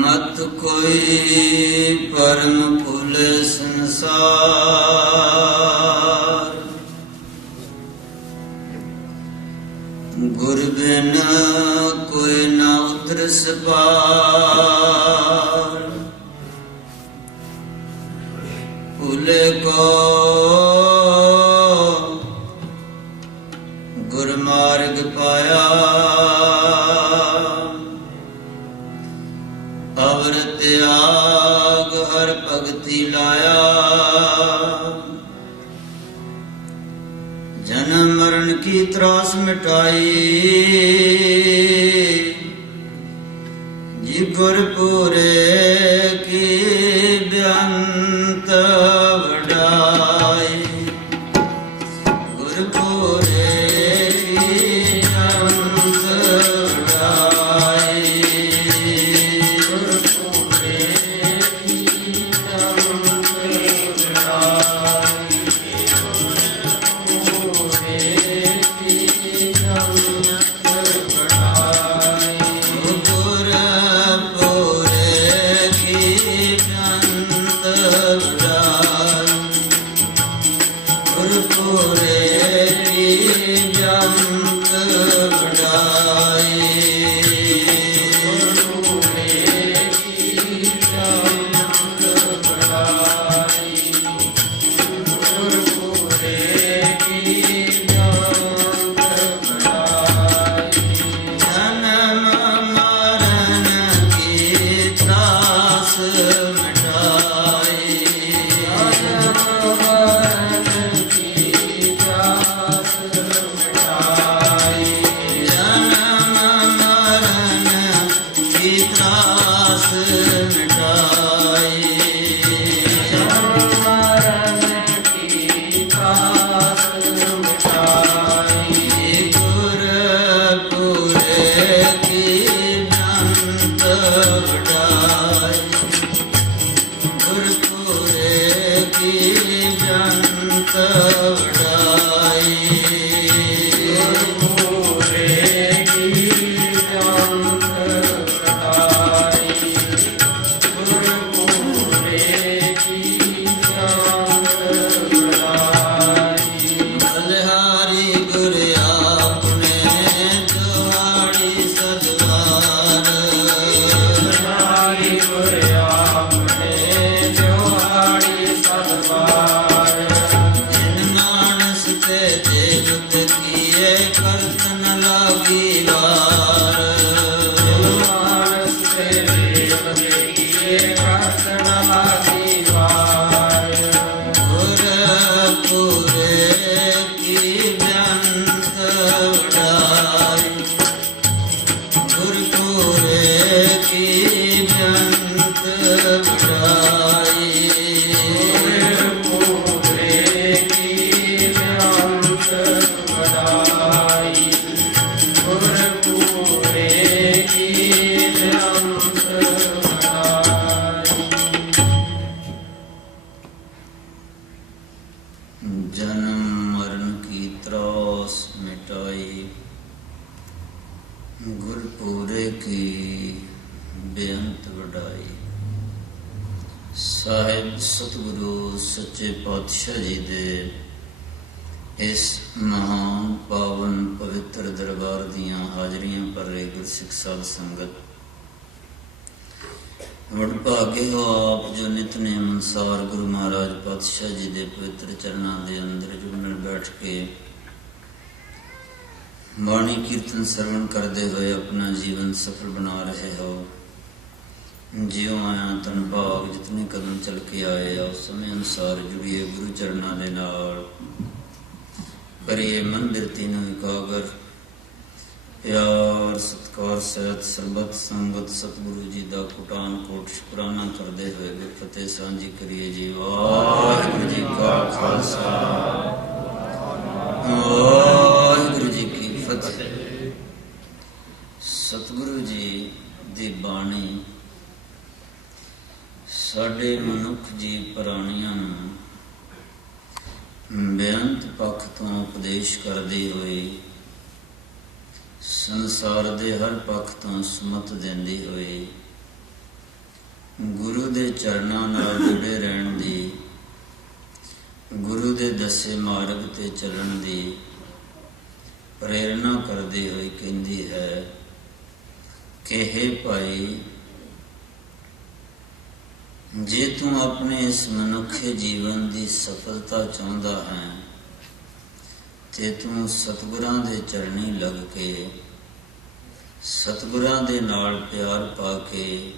मत कोई परम फूल संसार, गुर बिन कोई न उतरस पार। फूले को गुर मार्ग पाया, अवर त्याग हर भगति लाया। जन्म मरण की त्रास मिटाई, जी गुरपुरे की बेअंत वडाई। गुरपुरे की बेअंत वडाई। ਸਾਹਿਬ ਸਤਿਗੁਰੂ ਸੱਚੇ ਪਾਤਸ਼ਾਹ ਜੀ ਦੇ ਇਸ ਮਹਾਨ ਪਾਵਨ ਪਵਿੱਤਰ ਦਰਬਾਰ ਦੀਆਂ ਹਾਜ਼ਰੀਆਂ ਭਰ ਰਹੇ ਗੁਰਸਿੱਖ ਸਾਧ ਸੰਗਤ, ਵਡਭਾਗੇ ਹੋ ਆਪ ਜੋ ਨਿਤਨੇਮ ਅਨੁਸਾਰ ਗੁਰੂ ਮਹਾਰਾਜ ਪਾਤਸ਼ਾਹ ਜੀ ਦੇ ਪਵਿੱਤਰ ਚਰਨਾਂ ਦੇ ਅੰਦਰ ਜੁੜਨ ਬੈਠ ਕੇ ਬਾਣੀ ਕੀਰਤਨ ਸਰਵਣ ਕਰਦੇ ਹੋਏ ਆਪਣਾ ਜੀਵਨ ਸਫਲ ਬਣਾ ਰਹੇ ਹੋ। ਜਿਉਂ ਆਇਆ ਤਨ ਭਾਗ ਜਿਤਨੇ ਕਦਮ ਚੱਲ ਕੇ ਆਏ ਆ ਉਸ ਸਮੇਂ ਅਨੁਸਾਰ ਜੁੜੀਏ ਗੁਰੂ ਚਰਨਾਂ ਦੇ ਨਾਲ। ਕਰੀਏ ਮਨ ਬਿਰਤੀ ਨੂੰ ਇਕਾਗਰ, ਪਿਆਰ ਸਤਿਕਾਰ ਸਹਿਤ ਸਰਬਤ ਸੰਗਤ ਸਤਿਗੁਰੂ ਜੀ ਦਾ ਕੋਟਾਨ ਕੋਟ ਸ਼ੁਕਰਾਨਾ ਕਰਦੇ ਹੋਏ ਫਤਿਹ ਸਾਂਝੀ ਕਰੀਏ ਜੀ। ਵਾਹਿਗੁਰੂ ਜੀ ਕਾ ਖਾਲਸਾ ਗੁਰਬਾਣੀ ਸਾਡੇ ਮਨੁੱਖ ਜੀਵ ਪ੍ਰਾਣੀਆਂ ਨੂੰ ਬੇਅੰਤ ਪੱਖ ਤੋਂ ਉਪਦੇਸ਼ ਕਰਦੀ ਹੋਈ, ਸੰਸਾਰ ਦੇ ਹਰ ਪੱਖ ਤੋਂ ਸੁਮਤ ਦਿੰਦੀ ਹੋਈ, ਗੁਰੂ ਦੇ ਚਰਨਾਂ ਨਾਲ ਜੁੜੇ ਰਹਿਣ ਦੀ, ਗੁਰੂ ਦੇ ਦੱਸੇ ਮਾਰਗ ਤੇ ਚੱਲਣ ਦੀ ਪ੍ਰੇਰਨਾ ਕਰਦੀ ਹੋਈ ਕਹਿੰਦੀ ਹੈ ਕਿ ਹੇ ਭਾਈ, ਜੇ ਤੂੰ ਆਪਣੇ ਇਸ ਮਨੁੱਖੀ ਜੀਵਨ ਦੀ ਸਫਲਤਾ ਚਾਹੁੰਦਾ ਹੈ ਤੇ ਤੂੰ ਸਤਿਗੁਰਾਂ ਦੇ ਚਰਨੀ ਲੱਗ ਕੇ, ਸਤਿਗੁਰਾਂ ਦੇ ਨਾਲ ਪਿਆਰ ਪਾ ਕੇ,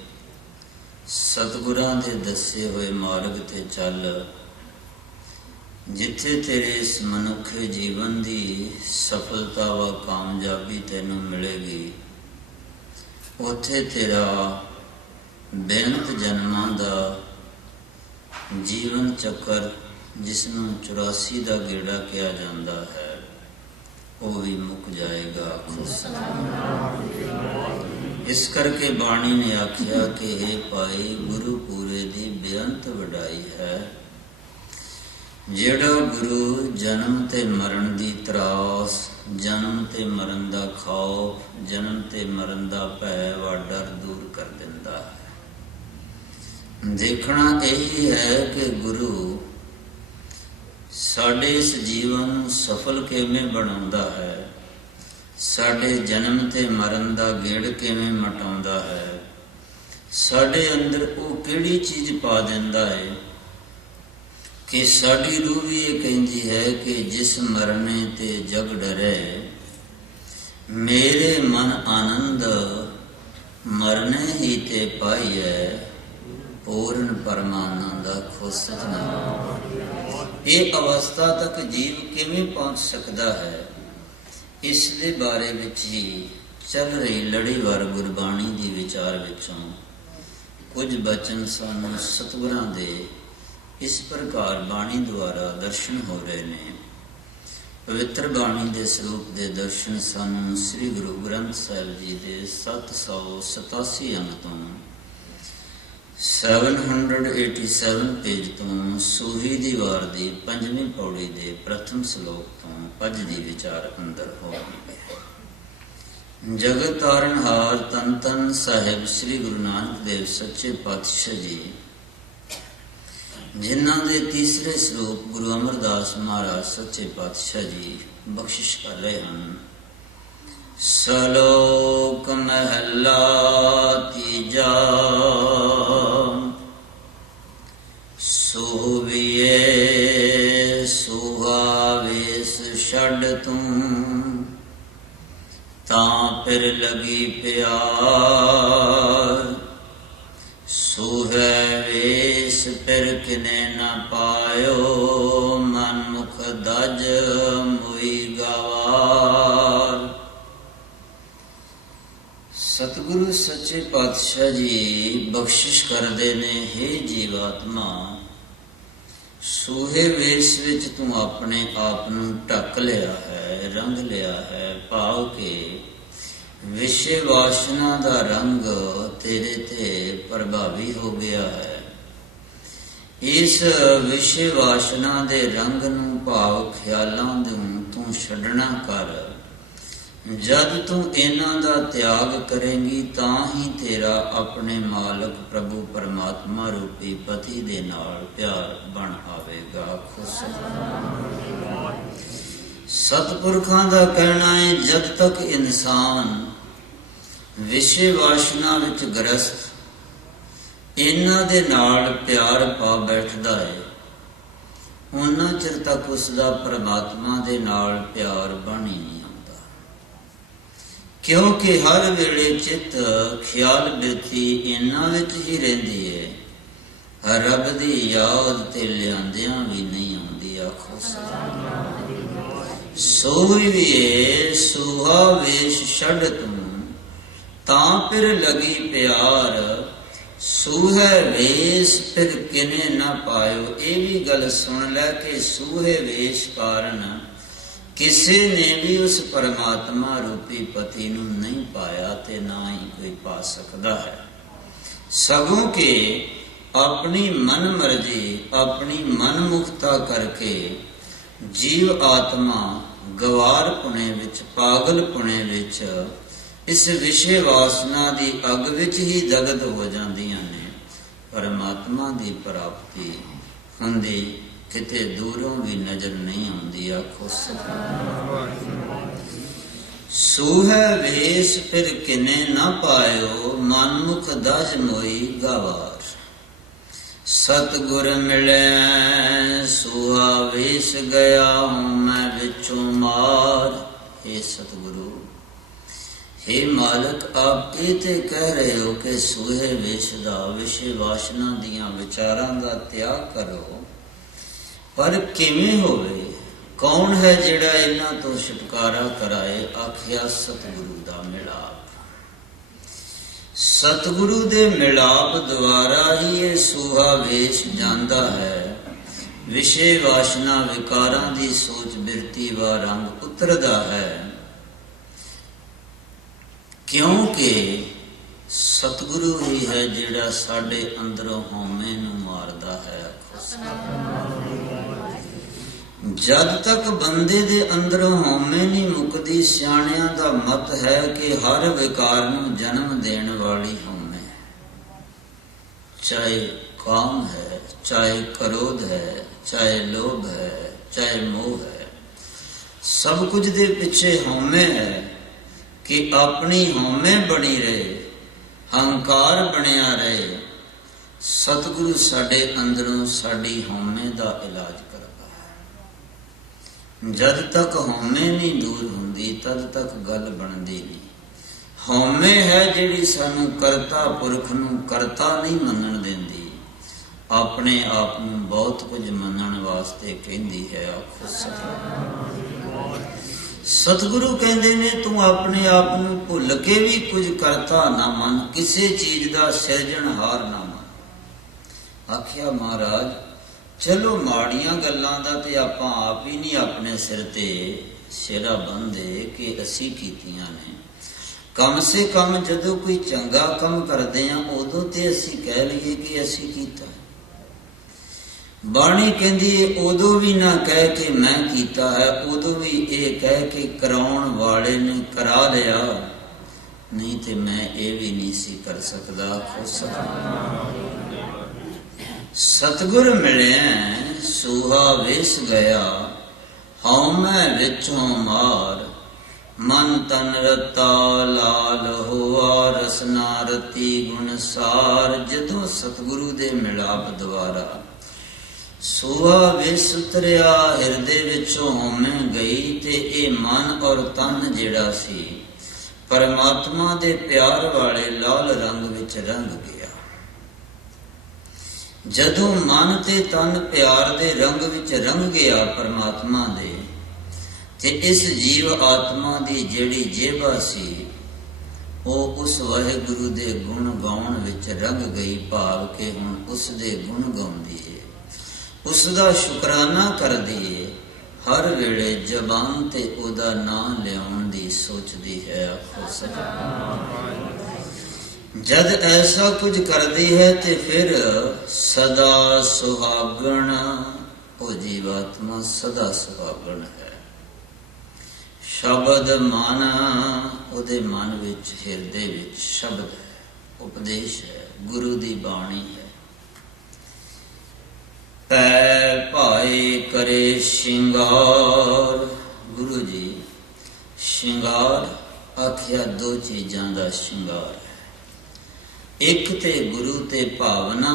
ਸਤਿਗੁਰਾਂ ਦੇ ਦੱਸੇ ਹੋਏ ਮਾਰਗ ਤੇ ਚੱਲ। ਜਿੱਥੇ ਤੇਰੇ ਇਸ ਮਨੁੱਖੀ ਜੀਵਨ ਦੀ ਸਫਲਤਾ ਵਾ ਕਾਮਯਾਬੀ ਤੈਨੂੰ ਮਿਲੇਗੀ, ਉੱਥੇ ਤੇਰਾ ਬੇਅੰਤ ਜਨਮਾਂ ਦਾ ਜੀਵਨ ਚੱਕਰ, ਜਿਸ ਨੂੰ 84 ਦਾ ਗੇੜਾ ਕਿਹਾ ਜਾਂਦਾ ਹੈ, ਉਹ ਵੀ ਮੁੱਕ ਜਾਏਗਾ। ਇਸ ਕਰਕੇ ਬਾਣੀ ਨੇ ਆਖਿਆ ਕਿ ਹੇ ਭਾਈ, ਗੁਰੂ ਪੂਰੇ ਦੀ ਬੇਅੰਤ ਵਡਾਈ ਹੈ। ਜਿਹੜਾ ਗੁਰੂ ਜਨਮ ਤੇ ਮਰਨ ਦੀ ਤਰਾਸ, ਜਨਮ ਤੇ ਮਰਨ ਦਾ ਖੌਫ, ਜਨਮ ਤੇ ਮਰਨ ਦਾ ਭੈ ਵਾ ਡਰ ਦੂਰ ਕਰ ਦਿੰਦਾ ਹੈ। ਦੇਖਣਾ ਇਹੀ ਹੈ ਕਿ ਗੁਰੂ ਸਾਡੇ ਇਸ ਜੀਵਨ ਨੂੰ ਸਫਲ ਕਿਵੇਂ ਬਣਾਉਂਦਾ ਹੈ, ਸਾਡੇ ਜਨਮ ਤੇ ਮਰਨ ਦਾ ਗੇੜ ਕਿਵੇਂ ਮਟਾਉਂਦਾ ਹੈ, ਸਾਡੇ ਅੰਦਰ ਉਹ ਕਿਹੜੀ ਚੀਜ਼ ਪਾ ਦਿੰਦਾ ਹੈ ਕਿ ਸਾਡੀ ਰੂਹ ਵੀ ਇਹ ਕਹਿੰਦੀ ਹੈ ਕਿ ਜਿਸ ਮਰਨੇ ਤੇ ਜਗ ਡਰੇ, ਮੇਰੇ ਮਨ ਆਨੰਦ ਮਰਨੇ ਹੀ ਤੇ ਪਾਈਐ, ਪੂਰਨ ਪਰਮਾਨੰਦ ਖੁਸ਼ਤ ਨਾ। ਇਹ ਅਵਸਥਾ ਤੱਕ ਜੀਵ ਕਿਵੇਂ ਪਹੁੰਚ ਸਕਦਾ ਹੈ, ਇਸ ਦੇ ਬਾਰੇ ਵਿੱਚ ਹੀ ਚੱਲ ਰਹੀ ਲੜੀਵਾਰ ਗੁਰਬਾਣੀ ਦੀ ਵਿਚਾਰ ਵਿੱਚੋਂ ਕੁਝ ਬਚਨ ਸਾਨੂੰ ਸਤਿਗੁਰਾਂ ਦੇ ਇਸ ਪ੍ਰਕਾਰ ਬਾਣੀ ਦੁਆਰਾ ਦਰਸ਼ਨ ਹੋ ਰਹੇ ਨੇ। ਪਵਿੱਤਰ ਬਾਣੀ ਦੇ ਸਰੂਪ ਦੇ ਦਰਸ਼ਨ ਸਾਨੂੰ ਸ੍ਰੀ ਗੁਰੂ ਗ੍ਰੰਥ ਸਾਹਿਬ ਜੀ ਦੇ 787 ਅੰਗ ਤੋਂ 787 ਪੇਜ ਤੋਂ ਸੂਹੀ ਦੀ ਵਾਰ ਦੀ 5ਵੀਂ ਪੌੜੀ ਦੇ ਪ੍ਰਥਮ ਸ਼ਲੋਕ ਤੋਂ ਪਜ ਦੀ ਵਿਚਾਰ ਅੰਦਰ ਹੋਣਗੇ। ਜਗਤ ਤਾਰਨਹਾਰ ਧੰਨ ਧੰਨ ਸਾਹਿਬ ਸ੍ਰੀ ਗੁਰੂ ਨਾਨਕ ਦੇਵ ਸੱਚੇ ਪਾਤਸ਼ਾਹ ਜੀ, ਜਿਨ੍ਹਾਂ ਦੇ ਤੀਸਰੇ ਸਰੂਪ ਗੁਰੂ ਅਮਰਦਾਸ ਮਹਾਰਾਜ ਸੱਚੇ ਪਾਤਸ਼ਾਹ ਜੀ ਬਖਸ਼ਿਸ਼ ਕਰ ਰਹੇ ਹਨ। ਸਲੋਕ ਮਹਲਾ ਤੀਜਾ। ਸੋਵੀਏ ਸੁਹਾਵੇਸ ਛੱਡ ਤੂੰ, ਤਾਂ ਫਿਰ ਲਗੀ ਪਿਆਰ, ਸੋਹੈ ਵੇਸ ਫਿਰ ਕਿਨੇ ਨਾ ਪਾਇਓ, ਮਨ ਮੁਖ ਦਜ ਮੋਈ ਗਵਾਰ। ਸਤਿਗੁਰੂ ਸੱਚੇ ਪਾਤਸ਼ਾਹ ਜੀ ਬਖਸ਼ਿਸ਼ ਕਰਦੇ ਨੇ, ਹੇ ਜੀਵਾਤਮਾ, ਸੂਹੇ ਵੇਸ ਵਿੱਚ ਤੂੰ ਆਪਣੇ ਆਪ ਨੂੰ ਢੱਕ ਲਿਆ ਹੈ, ਰੰਗ ਲਿਆ ਹੈ, ਭਾਵ ਕਿ ਵਿਸ਼ੇ ਵਾਸ਼ਨਾ ਦਾ ਰੰਗ ਤੇਰੇ ਤੇ ਪ੍ਰਭਾਵੀ ਹੋ ਗਿਆ ਹੈ। ਇਸ ਵਿਸ਼ੇ ਵਾਸ਼ਨਾ ਦੇ ਰੰਗ ਨੂੰ, ਭਾਵ ਖਿਆਲਾਂ ਨੂੰ ਤੂੰ ਛੱਡਣਾ ਕਰ। ਜਦ ਤੂੰ ਇਹਨਾਂ ਦਾ ਤਿਆਗ ਕਰੇਂਗੀ ਤਾਂ ਹੀ ਤੇਰਾ ਆਪਣੇ ਮਾਲਕ ਪ੍ਰਭੂ ਪਰਮਾਤਮਾ ਰੂਪੀ ਪਤੀ ਦੇ ਨਾਲ ਪਿਆਰ ਬਣ ਆਵੇਗਾ। ਸਤਿਪੁਰਖਾਂ ਦਾ ਕਹਿਣਾ ਹੈ, ਜਦ ਤੱਕ ਇਨਸਾਨ ਵਿਸ਼ੇ ਵਾਸ਼ਨਾ ਵਿੱਚ ਗ੍ਰਸਤ ਇਹਨਾਂ ਦੇ ਨਾਲ ਪਿਆਰ ਪਾ ਬੈਠਦਾ ਹੈ, ਉਹਨਾਂ ਚਿਰ ਤੱਕ ਉਸ ਦਾ ਪਰਮਾਤਮਾ ਦੇ ਨਾਲ ਪਿਆਰ ਬਣ ਹੀ ਨਹੀਂ ਆਉਂਦਾ। ਕਿਉਂਕਿ ਹਰ ਵੇਲੇ ਚਿੱਤ ਖਿਆਲ ਬਿਰਤੀ ਇਹਨਾਂ ਵਿੱਚ ਹੀ ਰਹਿੰਦੀ ਹੈ, ਰੱਬ ਦੀ ਯਾਦ ਤੇ ਲਿਆਂਦਿਆਂ ਵੀ ਨਹੀਂ ਆਉਂਦੀ। ਆਖੋ ਸੋਈਏ ਸੁਹਾ ਵੇਸ਼ ਛੱਡ ਤੂੰ, ਤਾਂ ਫਿਰ ਲਗੀ ਪਿਆਰ, ਸੂਹੇ ਵੇਸ਼ ਫਿਰ ਕਿਨੇ ਨਾ ਪਾਇਓ। ਇਹ ਵੀ ਗੱਲ ਸੁਣ ਲੈ ਕਿ ਸੂਹੇ ਵੇਸ਼ ਕਾਰਨ ਕਿਸੇ ਨੇ ਵੀ ਉਸ ਪਰਮਾਤਮਾ ਰੂਪੀ ਪਤੀ ਨੂੰ ਨਹੀਂ ਪਾਇਆ ਤੇ ਨਾ ਹੀ ਕੋਈ ਪਾ ਸਕਦਾ ਹੈ। सगों के अपनी मन मर्जी अपनी मनमुखता करके जीव आत्मा गवार पुणे विच पागल पुणे विच इस विषय वासना दी अग विच ही दगद हो जांदियां ने। परमात्मा दी प्राप्ति हुंदी किते दूरों भी नजर नहीं आउंदी। आखो सूहै वेश फिर किने न पायो मनमुख दज मोई गवार। सतगुर मिले सूहा वेश गया हूं मैं विचों मार। हे सतगुरु, हे मालक, आप कहते कह रहे हो कि सूहे वेश दा विषय वासना दियां विचारां दा त्याग करो, पर किवें होवे? कौन है जिहड़ा इन्हां तो छुटकारा कराए? आखिया सतगुरु दा मिलाप। सतगुरु दे मिलाप द्वारा ही ये सूहा वेश जांदा है। विषय वासना विकारां दी सोच बिरती व रंग उतरदा है, क्योंकि सतगुरु ही है जिहड़ा साडे अंदरों हौमे नूं मारदा है। जद तक बंदे दे अंदरों हौमे नहीं मुकदी, सियाणियां दा मत है कि हर विकार नूं जन्म देण वाली हौमे, चाहे काम है, चाहे क्रोध है, चाहे लोभ है, चाहे मोह है, सब कुछ दे पिछे हौमे है कि अपनी हौमे बनी रहे, हंकार बनिया रहे। सतगुरु साडे अंदरों साडी हौमे दा इलाज करदा है। जद तक हौमे नहीं दूर हुंदी तद तक गल बनदी नहीं। हौमे है जिहड़ी सानू करता पुरख नूं करता नहीं मनण देंदी, अपने आप नूं बहुत कुछ मनण वास्ते कहंदी है। आखो सतगुरु कहंदे ने तू अपने आप नूं भुल के भी कुछ करता ना मन, किसी चीज दा सिरजणहार ना मन। आखिया महाराज चलो माड़ियां गल्लां दा ते आपां आप ही नहीं अपने सिर ते सिरा बंदे कि असीं कीतियां ने। कम से कम जदों कोई चंगा काम करदे आ उदों ते असीं कह लईए कि असीं कीता। बाणी कहंदी है उदों भी ना कह के मैं कीता है, उदों भी ये कह के कराउण वाले ने करा लिया, नहीं ते मैं ये भी नहीं सी कर सकदा। सतगुर मिलिया सूहा वेश गया, हौमै विचों मार। मन तन रता लाल होआ, रसना रती गुण सार। जदों सतगुरु दे मिलाप द्वारा सूहा वेश उतरिया, हिरदे विचों हौमै गई ते ये मन और तन जिहड़ा सी परमात्मा दे प्यार वाले लाल रंग विच रंग गया। जदों मन ते तन प्यार दे रंग विच रंग गया परमात्मा दे, ते इस जीव आत्मा दी जिहड़ी जेबा सी वो उस वाहिगुरु दे गुण गाउण विच रंग गई, भाव के हुण उस दे गुण गाउंदी है, उसदा शुकराना करदी है। हर वेले जबान ते ओदा नाम लियाउण दी सोचदी है। जद ऐसा कुछ करदी है ते फिर सदा सुहागण, ओ जीवात्मा सदा सुहागण है। शब्द मन, ओदे मन विच हिरदे विच शब्द है, उपदेश है, गुरु दी बाणी है। पै भाई करे शिंगार, गुरु जी शिंगार आखिया दो चीजां दा शिंगार है, एक ते गुरु ते भावना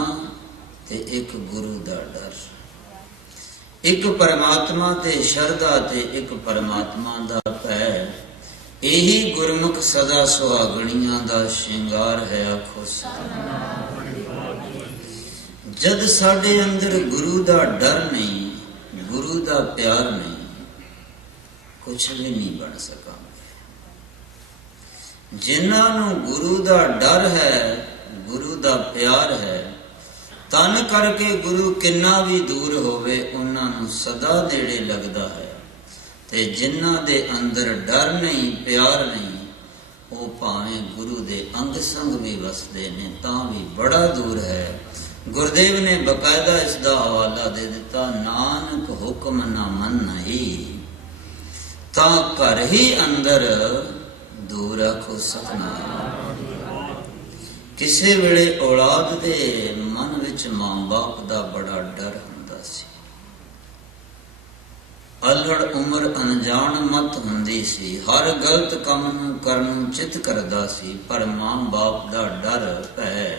ते एक गुरु दा डर, एक परमात्मा ते शरधा ते एक परमात्मा दा भै। यही गुरमुख सदा सुहागणियां दा शिंगार है। आखो जद साडे अंदर गुरु दा डर नहीं, गुरु दा प्यार नहीं, कुछ भी नहीं बन सकांगे। जिन्हां नूं गुरु दा डर है, गुरु दा प्यार है, तन करके गुरु किन्ना भी दूर होवे उन्हां नूं सदा नेड़े लगदा है। ते जिन्हां दे अंदर डर नहीं, प्यार नहीं, ਉਹ ਭਾਵੇਂ ਗੁਰੂ ਦੇ ਅੰਗ ਸੰਗ ਵੀ ਵਸਦੇ ਨੇ ਤਾਂ ਵੀ ਬੜਾ ਦੂਰ ਹੈ। ਗੁਰਦੇਵ ਨੇ ਬਕਾਇਦਾ ਇਸ ਦਾ ਹਵਾਲਾ ਦੇ ਦਿੱਤਾ, ਨਾਨਕ ਹੁਕਮ ਨਾ ਮੰਨਈ ਤਾਂ ਘਰ ਹੀ ਅੰਦਰ ਦੂਰ ਰੱਖੋ ਸਤਨਾਮ। ਕਿਸੇ ਵੇਲੇ ਔਲਾਦ ਦੇ ਮਨ ਵਿੱਚ ਮਾਂ ਬਾਪ ਦਾ ਬੜਾ ਡਰ ਹੁੰਦਾ ਸੀ। ਅਲੜ ਉਮਰ ਅਣਜਾਣ ਮਤ ਹੁੰਦੀ ਸੀ, ਹਰ ਗਲਤ ਕੰਮ ਨੂੰ ਕਰਨ ਨੂੰ ਚਿੱਤ ਕਰਦਾ ਸੀ, ਪਰ ਮਾਂ ਬਾਪ ਦਾ ਡਰ ਭੈ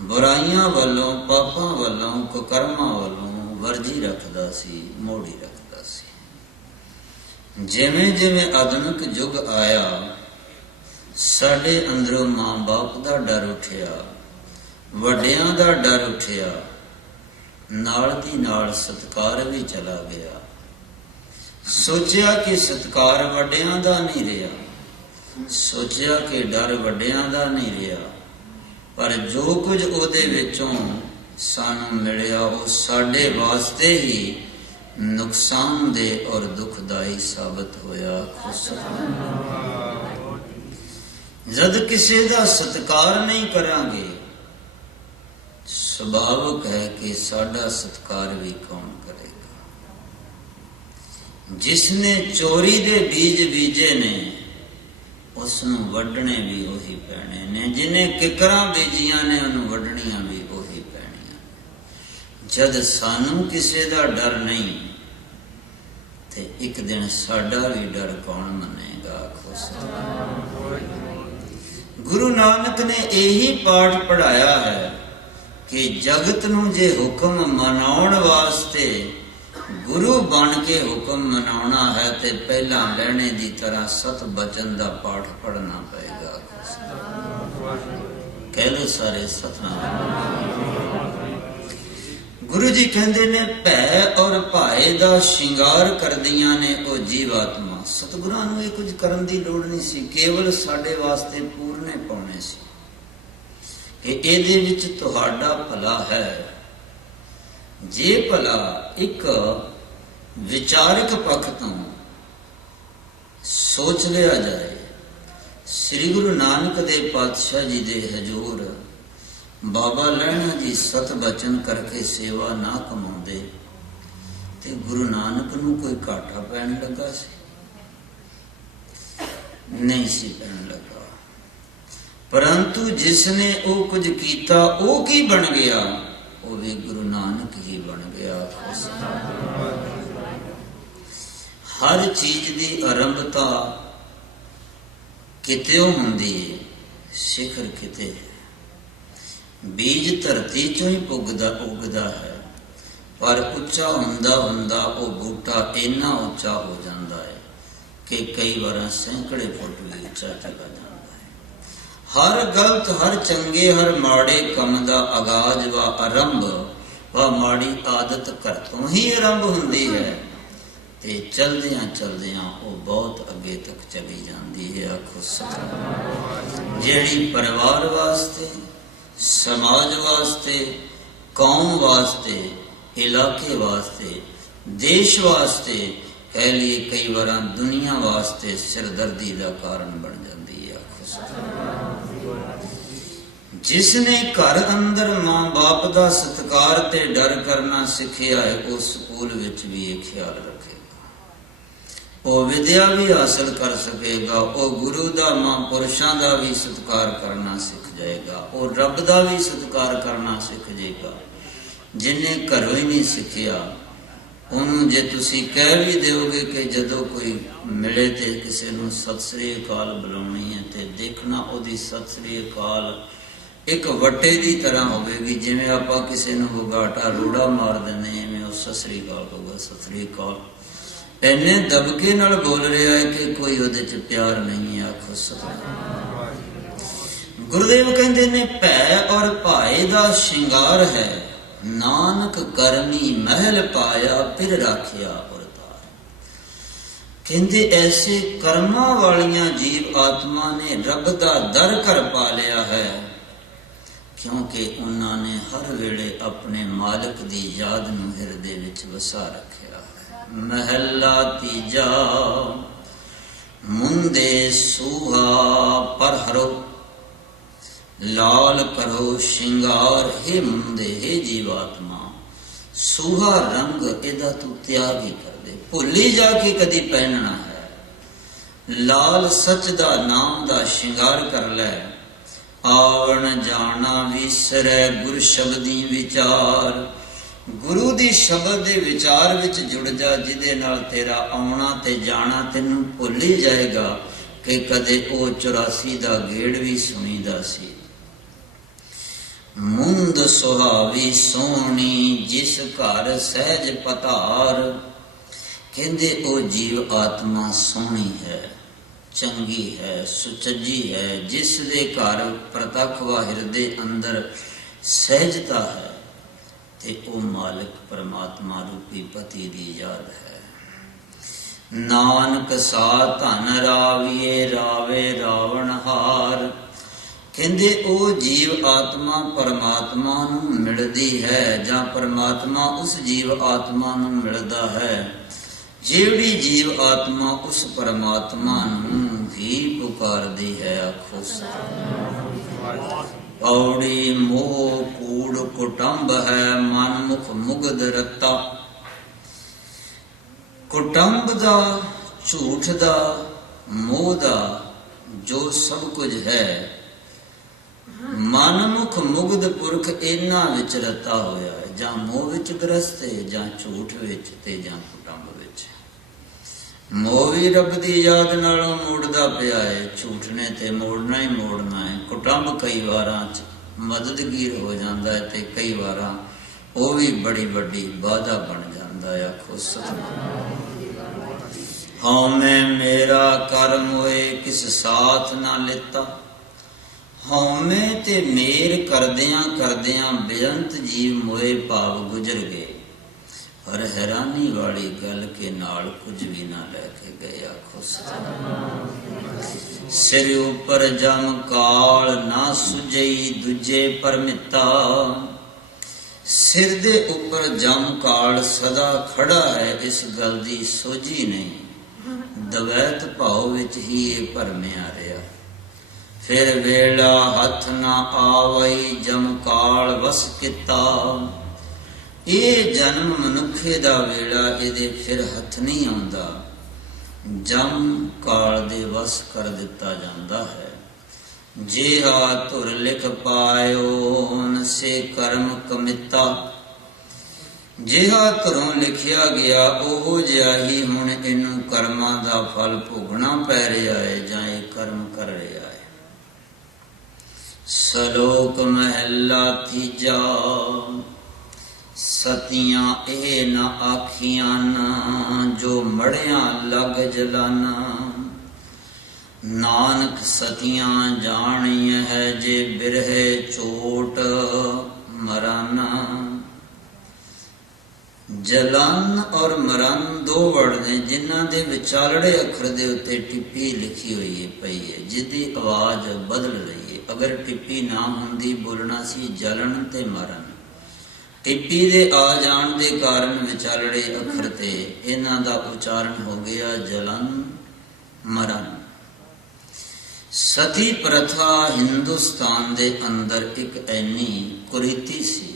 ਬੁਰਾਈਆਂ ਵੱਲੋਂ, ਪਾਪਾਂ ਵੱਲੋਂ, ਕੁਕਰਮਾਂ ਵੱਲੋਂ ਵਰਜੀ ਰੱਖਦਾ ਸੀ, ਮੋੜੀ ਰੱਖਦਾ ਸੀ। ਜਿਵੇਂ ਜਿਵੇਂ ਆਧੁਨਿਕ ਯੁੱਗ ਆਇਆ, ਸਾਡੇ ਅੰਦਰੋਂ ਮਾਂ ਬਾਪ ਦਾ ਡਰ ਉੱਠਿਆ, ਵੱਡਿਆਂ ਦਾ ਡਰ ਉੱਠਿਆ, ਨਾਲ ਦੀ ਨਾਲ ਸਤਿਕਾਰ ਵੀ ਚਲਾ ਗਿਆ। ਸੋਚਿਆ ਕਿ ਸਤਿਕਾਰ ਵੱਡਿਆਂ ਦਾ ਨਹੀਂ ਰਿਹਾ, ਸੋਚਿਆ ਕਿ ਡਰ ਵੱਡਿਆਂ ਦਾ ਨਹੀਂ ਰਿਹਾ, ਪਰ ਜੋ ਕੁਝ ਉਹਦੇ ਵਿੱਚੋਂ ਸਾਨੂੰ ਮਿਲਿਆ ਉਹ ਸਾਡੇ ਵਾਸਤੇ ਹੀ ਨੁਕਸਾਨਦੇਹ ਔਰ ਦੁਖਦਾਈ ਸਾਬਤ ਹੋਇਆ। ਜਦ ਕਿਸੇ ਦਾ ਸਤਿਕਾਰ ਨਹੀਂ ਕਰਾਂਗੇ, ਸੁਭਾਵਿਕ ਹੈ ਕਿ ਸਾਡਾ ਸਤਿਕਾਰ ਵੀ ਕੌਣ ਕਰੇਗਾ। ਜਿਸਨੇ ਚੋਰੀ ਦੇ ਬੀਜ ਬੀਜੇ ਨੇ ਉਸ ਨੂੰ ਵੱਢਣੇ ਵੀ ਉਹੀ ਪੈਣੇ ਨੇ, ਜਿਹਨੇ ਕਿਕਰਾਂ ਬੀਜੀਆਂ ਨੇ ਉਹਨੂੰ ਵੱਢਣੀਆਂ ਵੀ ਉਹੀ ਪੈਣੀਆਂ। ਜਦ ਸਾਨੂੰ ਕਿਸੇ ਦਾ ਡਰ ਨਹੀਂ ਤੇ ਇੱਕ ਦਿਨ ਸਾਡਾ ਵੀ ਡਰ ਕੌਣ ਮੰਨੇਗਾ। ਗੁਰੂ ਨਾਨਕ ਨੇ ਇਹੀ ਪਾਠ ਪੜ੍ਹਾਇਆ ਹੈ ਕਿ ਜਗਤ ਨੂੰ ਜੇ ਹੁਕਮ ਮਨਾਉਣ ਵਾਸਤੇ ਗੁਰੂ ਬਣ ਕੇ ਹੁਕਮ ਮਨਾਉਣਾ ਹੈ ਤੇ ਪਹਿਲਾਂ ਲਹਿਣੇ ਦੀ ਤਰ੍ਹਾਂ ਸਤ ਬਚਨ ਦਾ ਪਾਠ ਪੜ੍ਹਨਾ ਪਏਗਾ। ਕਹਿ ਲੋ ਸਾਰੇ ਸਤਨਾਮ। ਗੁਰੂ ਜੀ ਕਹਿੰਦੇ ਨੇ ਭੈ ਔਰ ਭਾਏ ਦਾ ਸ਼ਿੰਗਾਰ ਕਰਦੀਆਂ ਨੇ ਉਹ ਜੀਵਾਤਮਾ। ਸਤਿਗੁਰਾਂ ਨੂੰ ਇਹ ਕੁਝ ਕਰਨ ਦੀ ਲੋੜ ਨਹੀਂ ਸੀ, ਕੇਵਲ ਸਾਡੇ ਵਾਸਤੇ ਪੂਰਨੇ ਪਾਉਣੇ ਸੀ ਕਿ ਇਹਦੇ ਵਿੱਚ ਤੁਹਾਡਾ ਭਲਾ ਹੈ। ਜੇ ਭਲਾ ਇੱਕ ਵਿਚਾਰਕ ਪੱਖ ਤੋਂ ਸੋਚ ਲਿਆ ਜਾਏ, ਸ੍ਰੀ ਗੁਰੂ ਨਾਨਕ ਦੇਵ ਪਾਤਸ਼ਾਹ ਜੀ ਦੇ ਹਜ਼ੂਰ ਬਾਬਾ ਲਹਿਣਾ ਜੀ ਸਤ ਬਚਨ ਕਰਕੇ ਸੇਵਾ ਨਾ ਕਮਾਉਂਦੇ ਤੇ ਗੁਰੂ ਨਾਨਕ ਨੂੰ ਕੋਈ ਘਾਟਾ ਪੈਣ ਲੱਗਾ ਸੀ? ਨਹੀਂ ਸੀ ਪੈਣ ਲੱਗਾ। ਪਰੰਤੂ ਜਿਸ ਨੇ ਉਹ ਕੁਝ ਕੀਤਾ ਉਹ ਕੀ ਬਣ ਗਿਆ? ਉਹ ਵੀ ਗੁਰੂ ਨਾਨਕ ਹੀ ਬਣ ਗਿਆ। ਹਰ ਚੀਜ਼ ਦੀ ਆਰੰਭਤਾ ਕਿਤਿਓਂ ਹੁੰਦੀ ਹੈ, ਸਿਖਰ ਕਿਤੇ ਹੈ। ਬੀਜ ਧਰਤੀ ਚੋਂ ਹੀ ਉੱਗਦਾ ਹੈ, ਪਰ ਉੱਚਾ ਹੁੰਦਾ ਹੁੰਦਾ ਉਹ ਬੂਟਾ ਇੰਨਾ ਉੱਚਾ ਹੋ ਜਾਂਦਾ ਹੈ ਕਿ ਕਈ ਵਾਰ ਸੈਂਕੜੇ ਫੁੱਟ ਵੀ ਉੱਚਾ ਚਲਾ ਜਾਂਦਾ ਹੈ। ਹਰ ਗਲਤ, ਹਰ ਚੰਗੇ, ਹਰ ਮਾੜੇ ਕੰਮ ਦਾ ਆਗਾਜ਼ ਵਾ ਆਰੰਭ ਵਾ ਮਾੜੀ ਆਦਤ ਘਰ ਤੋਂ ਹੀ ਆਰੰਭ ਹੁੰਦੀ ਹੈ ਤੇ ਚਲਦਿਆਂ ਚਲਦਿਆਂ ਉਹ ਬਹੁਤ ਅੱਗੇ ਤੱਕ ਚਲੀ ਜਾਂਦੀ ਹੈ। ਆਖੋ ਸਤਿਨਾਮ। ਜਿਹੜੀ ਪਰਿਵਾਰ ਵਾਸਤੇ, ਸਮਾਜ ਵਾਸਤੇ, ਕੌਮ ਵਾਸਤੇ, ਇਲਾਕੇ ਵਾਸਤੇ, ਦੇਸ਼ ਵਾਸਤੇ, ਕਹਿ ਲਈਏ ਕਈ ਵਾਰ ਦੁਨੀਆ ਵਾਸਤੇ ਸਿਰਦਰਦੀ ਦਾ ਕਾਰਨ ਬਣ ਜਾਂਦੀ ਹੈ। ਆਖੋ ਸਤਿਨਾਮ। ਜਿਸ ਨੇ ਘਰ ਅੰਦਰ ਮਾਂ ਬਾਪ ਦਾ ਸਤਿਕਾਰ ਤੇ ਡਰ ਕਰਨਾ ਸਿੱਖਿਆ ਹੈ, ਉਹ ਸਕੂਲ ਵਿੱਚ ਵੀ ਇਹ ਖਿਆਲ ਰੱਖੇਗਾ। ਉਹ ਵਿਦਿਆ ਵੀ ਹਾਸਲ ਕਰ ਸਕੇਗਾ। ਉਹ ਗੁਰੂ ਦਾ, ਮਹਾਂਪੁਰਸ਼ਾਂ ਦਾ ਵੀ ਸਤਿਕਾਰ ਕਰਨਾ ਸਿੱਖ ਜਾਏਗਾ। ਉਹ ਰੱਬ ਦਾ ਵੀ ਸਤਿਕਾਰ ਕਰਨਾ ਸਿੱਖ ਜਾਏਗਾ। ਜਿਹਨੇ ਘਰੋਂ ਹੀ ਨਹੀਂ ਸਿੱਖਿਆ, ਉਹਨੂੰ ਜੇ ਤੁਸੀਂ ਕਹਿ ਵੀ ਦਿਓਗੇ ਕਿ ਜਦੋਂ ਕੋਈ ਮਿਲੇ ਤੇ ਕਿਸੇ ਨੂੰ ਸਤਿ ਸ੍ਰੀ ਅਕਾਲ ਬੁਲਾਉਣੀ ਹੈ ਤੇ ਦੇਖਣਾ ਉਹਦੀ ਸਤਿ ਸ੍ਰੀ ਅਕਾਲ ਇੱਕ ਵੱਟੇ ਦੀ ਤਰ੍ਹਾਂ ਹੋਵੇਗੀ। ਜਿਵੇਂ ਆਪਾਂ ਕਿਸੇ ਨੂੰ ਵਗਾਟਾ ਰੋੜਾ ਮਾਰ ਦਿੰਦੇ ਐਵੇਂ ਉਹ ਸਤਿ ਸ੍ਰੀ ਅਕਾਲ ਹੋਊਗਾ। ਸਤਿ ਸ੍ਰੀ ਅਕਾਲ ਇੰਨੇ ਦਬਕੇ ਨਾਲ ਬੋਲ ਰਿਹਾ ਹੈ ਕਿ ਕੋਈ ਉਹਦੇ ਚ ਪਿਆਰ ਨਹੀਂ ਹੈ। ਆਖੋ ਸਤਿਨਾਮ। ਗੁਰਦੇਵ ਕਹਿੰਦੇ ਨੇ ਭੈ ਔਰ ਭਾਏ ਦਾ ਸ਼ਿੰਗਾਰ ਹੈ, ਨਾਨਕ ਕਰਮੀ ਮਹਿਲ ਪਾਇਆ ਫਿਰ ਰਾਖਿਆ ਉਰਤਾਰ। ਕਹਿੰਦੇ ਐਸੇ ਕਰਮਾਂ ਵਾਲੀਆਂ ਜੀਵ ਆਤਮਾ ਨੇ ਰੱਬ ਦਾ ਦਰ ਘਰ ਪਾ ਲਿਆ ਹੈ, ਕਿਉਂਕਿ ਉਹਨਾਂ ਨੇ ਹਰ ਵੇਲੇ ਆਪਣੇ ਮਾਲਕ ਦੀ ਯਾਦ ਨੂੰ ਹਿਰਦੇ ਵਿੱਚ ਵਸਾ ਰੱਖਿਆ ਹੈ। ਮਹੱਲਾ ਤੀਜਾ। मुंदे सूहा पर हरो, लाल करो श्रृंगार। हे मुंदे, हे जीवात्मा, सूहा रंग इहदा तू त्याग ही कर दे, भुली जा के कदी पहनना है। लाल सच दा नाम दा श्रृंगार कर लै। आवण जाना विसरै गुर शब्दी विचार। गुरु दी शब्द दे विचार विच जुड़ जा, जिदे नाल तेरा आउणा ते जाना तैनूं भुल ही जाएगा कि कदे ओ 84 दा गेड़ भी सुनीदा सी। मुंद सुहावी सोहनी जिस घर सहज पतार। कहंदे ओ जीव आत्मा सोहनी है, चंगी है, सुचजी है, जिस दे घर प्रतख व हिरदे अंदर सहजता है, ते ओ मालिक परमात्मा रूपी पति दी याद है। नानक सा धन राविए रावे रावण हार। कहंदे ओ जीव आत्मा परमात्मा नूं मिलदी है, जां परमात्मा उस जीव आत्मा नूं मिलदा है। ਜਿਹੜੀ जीव आत्मा उस परमात्मा नूं भी पुकारदी है। आखो पौड़ी मोह कूड़ कुटुंब है, मन मुख मुगध रत्ता। कुटुंब दा, झूठ दा, मोह दा जो सब कुछ है, मन मुख मुगध पुरख इन्हां विच रता होया है। जां मोह विच ग्रस्त है, जां झूठ विच ते जां कुटुंब विच। मोह भी रब दी याद नालों मोड़दा पिया है, झूठ ने ते मोड़ना ही मोड़ना है। कुटुंब कई वारां मददगीर हो जाता है ते कई वारां वो भी बड़ी बड़ी बाधा बन जाता है। आखो सतनाम। हाँ मैं मेरा कर्म होए किस साथ ना लेता। हौमे ते मेर करदियां करदियां बेअंत जीव मोए भाव गुजर गए, पर हैरानी वाली गल के नाल कुछ भी ना लेके गया। खुश सिर उपर जम काल ना सुजई दूजे परमिता। सिर दे उपर जम काल सदा खड़ा है, इस गल दी सोझी नहीं। दवैत भाव विच ही ये भरमिया रहा। फिर वेला हथ ना आवई जम काल वस किता। ये जन्म मनुखे दा वेला इहदे फिर हथ नहीं आउंदा, जम काल दे वस कर दिता जांदा है। जिहा धुर लिख पायो नसे कर्म कमिता। जिहा धुरों लिखिया गया ओहो जिहा ही हुण इनू कर्मां दा फल भोगना पै रहा है, जां इह कर्म कर रहा है। सलोक महला तीजा। सतियां ए न आखियां न, जो मड़िया लग जलाना। नानक सतियां जानिय है, जे बिरहे चोट मराना। जलन और मरण दो वर्ड ने जिन्हां दे विचालड़े अखर दे उत्ते टिप्पी लिखी हुई पई है, जिहदी आवाज बदल रही है। अगर टिप्पी ना हुंदी बोलना सी जलन ते मरण। टिप्पी दे आ जाण दे कारण विचालड़े अखर ते इन्हां दा उचारण हो गया जलन मरण। सती प्रथा हिंदुस्तान दे अंदर एक ऐनी कुरीति सी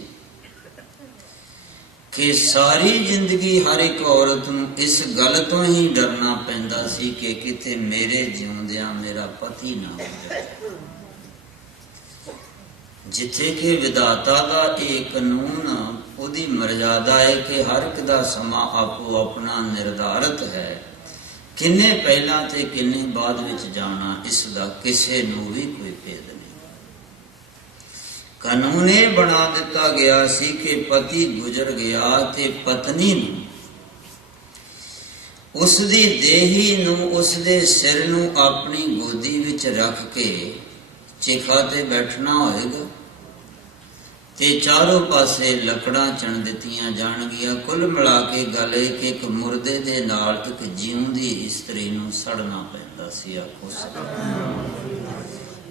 कि सारी जिंदगी हर एक औरत नूं इस गल तो ही डरना पैंदा सी कि किते मेरे जिउंदियां मेरा पति ना हो जाए। जिथे कि विधाता का एक कानून उदी मर्यादा है कि हर एक दा समा आपो अपना निर्धारित है। किन्ने पहला ते किन्ने बाद विच जाना, इसदा किसे नूं भी कोई भेद नहीं। कानून ये बना दिता गया सी कि पति गुजर गया ते पत्नी नूं उसदी देही नूं उसदे सिर नूं अपनी गोदी विच रख के चिखा ते बैठना होएगा ते चारों पासे लकड़ां चण दित्तियां जाणगियां। कुल मिला के गल एक मुर्दे दे नाल एक जीउंदी इस्त्री नूं सड़ना पैंदा सी। आखो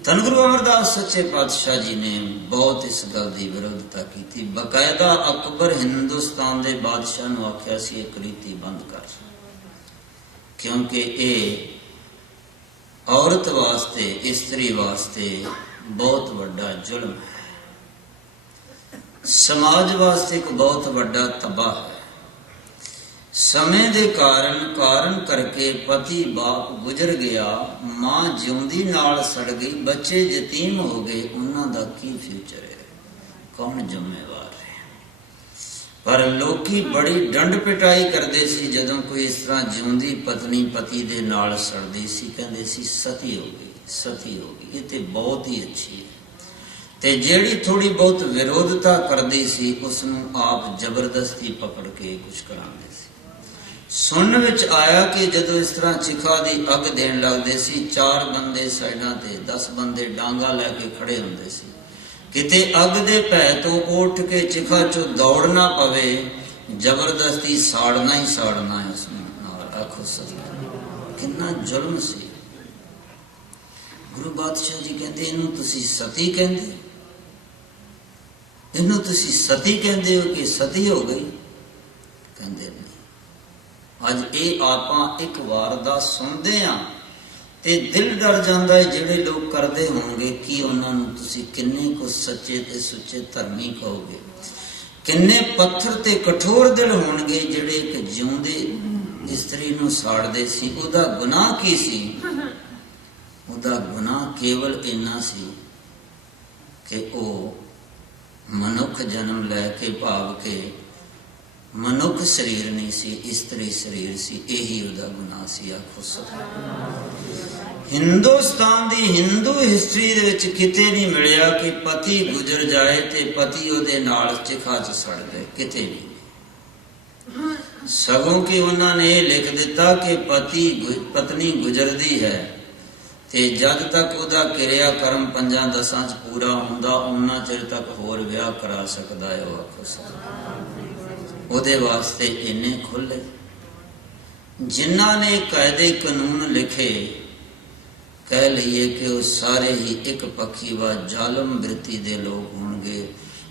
धन गुरु अमरदास सच्चे पातशाह जी ने बहुत इस गल की विरोधता की। बकायदा अकबर हिंदुस्तान के बादशाह नूं आख्या सी एक रीति बंद कर, क्योंकि ये औरत वास्ते, इस्त्री वास्ते बहुत वड्डा जुल्म है। समाज वास्ते एक बहुत वड्डा तबाह है। समय दे कारण करके पति बाप गुजर गया, मां जिउंदी नाल सड़ गई, बच्चे यतीम हो गए, उन्हां दा की फ्यूचर है? कौन जिम्मेवार है? पर लोकी बड़ी डंड पिटाई करते सी जदों कोई इस तरह जिउंदी पत्नी पति दे नाल सड़दी सी, कहंदे सी सती हो गई, सती हो गई। ये ते बहुत ही अच्छी है। ते जेड़ी थोड़ी बहुत विरोधता करदी सी उसनूं आप जबरदस्ती पकड़ के कुछ करांदे सी। सुन विच आया कि जदों इस तरह चिखा दी अग देण लगदे सी, 4 बंदे साइडां ते 10 बंदे डांगा लैके खड़े हुंदे सी, किते अग दे भै तो उठ के चिखा चो दौड़ना पवे, जबरदस्ती साड़ना ही साड़ना है उसनूं नाल। आखो सती किन्ना जुल्म सी। गुरु बादशाह जी कहते इनू तुसी सती कहते, इनू तुसी सती कहते हो कि सती हो गई? कहते नहीं। अज ये आपां एक वारदात सुनते हैं ते दिल डर जाता है। जिहड़े लोग करते होंगे कि उन्होंने तुसी किन्ने को सच्चे ते सुच्चे धर्मी कहोगे, किन्ने पत्थर ते कठोर दिल होणगे जिहड़े एक जिउंदे इस्त्री नूं साड़दे सी। उहदा गुनाह की सी? उहदा गुनाह केवल इन्ना सी कि वह मनुख जन्म लैके भाव के मनुख शरीर नहीं सी, इस्त्री शरीर सी। यही उहदा गुनाह सी। आखो हिंदुस्तान दी हिंदू हिस्टरी दे विच किते नहीं मिलिया कि पति गुजर जाए ते पति उहदे नाल चिखा च सड़ गए, किते नहीं। सगों कि उन्होंने ये लिख दिता कि पत्नी गुजरदी है ते जद तक उहदा किरिया कर्म 5-10 च पूरा हुंदा उन्ना चिर तक होर विआह करा सकदा है। उहदे वास्ते इन्ने खुले जिन्हां ने कायदे कानून लिखे, कह लीए कि वो सारे ही एक पक्षी व जालम वृत्ति दे लोग होणगे।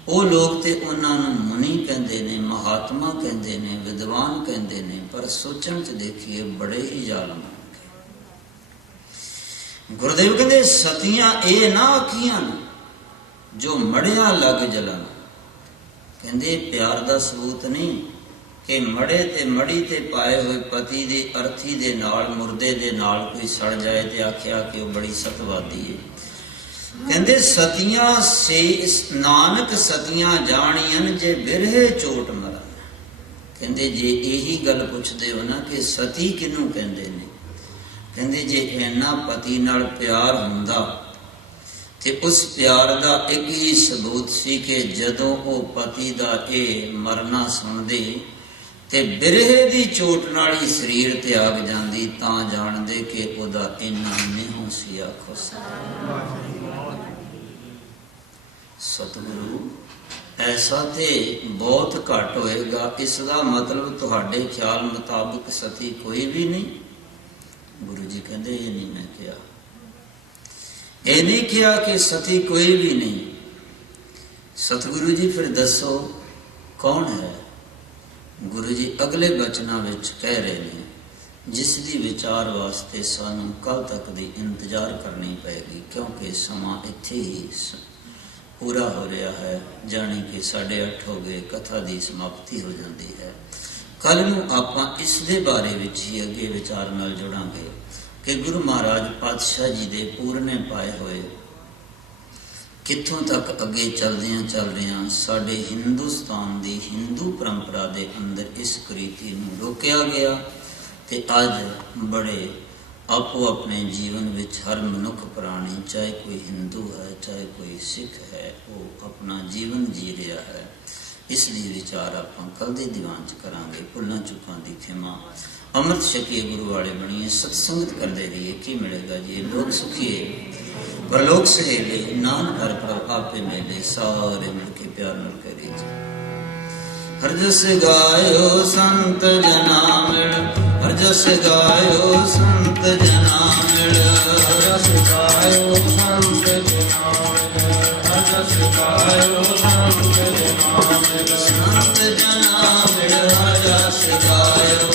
वो लोग ते उन्हां नूं मुनि कहंदे ने, महात्मा कहंदे ने, विद्वान कहंदे ने, पर सोचण च देखिए बड़े ही जालम। गुरुदेव कहते सतियां ये ना आखियां जो मड़िया लग जलन। कहते प्यार का सबूत नहीं कि मड़े ते मड़ी ते पाए हुए पति दे अर्थी दे नाल मुर्दे दे नाल कोई सड़ जाए ते आख्या कि वह बड़ी सतवादी है। कहते सतियां से नानक सतियां जानियन जे बिरहे चोट मरन। कहते जे यही गल पुछदे हो ना कि सती किनू कहंदे ने, कहते जे इन्ना पति नाल प्यार हुंदा ते उस प्यार दा एक ही सबूत सी कि जदों वो पति दा ये मरना सुनदे ते बिरहे दी चोट नाल ही शरीर त्याग जांदी तां जाणदे कि ओदा इन्ना नहीं सी। आखो सतगुरु ऐसा ते बहुत घट होएगा। इसका मतलब तुहाडे ख्याल मुताबिक सती कोई भी नहीं? गुरु जी कहते ये नहीं मैं किया, ये नहीं किया कि सती कोई भी नहीं। सतगुरु जी फिर दसो कौन है? गुरु जी अगले बचना विच कह रहे हैं जिसकी विचार वास्ते सानू कल तक दी इंतजार करनी पेगी, क्योंकि समा इत्थे ही पूरा हो रहा है। जाने कि 8:30 हो गए, कथा की समाप्ति हो जाती है। कल नूं आपां इस दे बारे विच ही अगे विचार नाल जुड़ांगे कि गुरु महाराज पातशाह जी दे पूरने पाए हुए कित्थों तक अगे चलदियां साडे हिंदुस्तान दी हिंदू परंपरा दे अंदर इस कुरीति नूं रोकिया गया ते अज बड़े आपो अपने जीवन विच हर मनुख प्राणी, चाहे कोई हिंदू है चाहे कोई सिख है, वो अपना जीवन जी रहा है। इसलिए विचार आप कल के दीवान च करांगे। भुल्लां चुकां दी खिमा, अमृत छकिए, गुरु वाले बनिए, सत्संगत करते रहिए। की मिलेगा जी? लोग सुखिए परलोक सहेले, नाम हर प्रभ आपे मेले, सारे मिलके प्यार मिल करिए। हर जस गायो संत जना मिल, हर जस गायो संत जना मिल, हर जस गायो संत जना मिल, हर जस गायो संत जना मिल, संत जना मिल, हर जस गायो,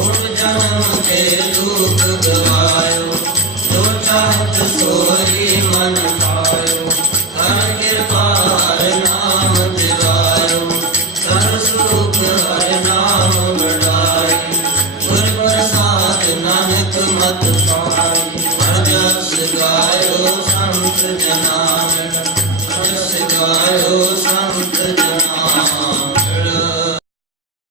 उठ जन्म के दुख गवायो, जो ਨਾਨਕ ਮਤ ਪਾਈ ਹਰ ਜਸ ਗਾਇਓ ਸੰਤ ਜਨਾ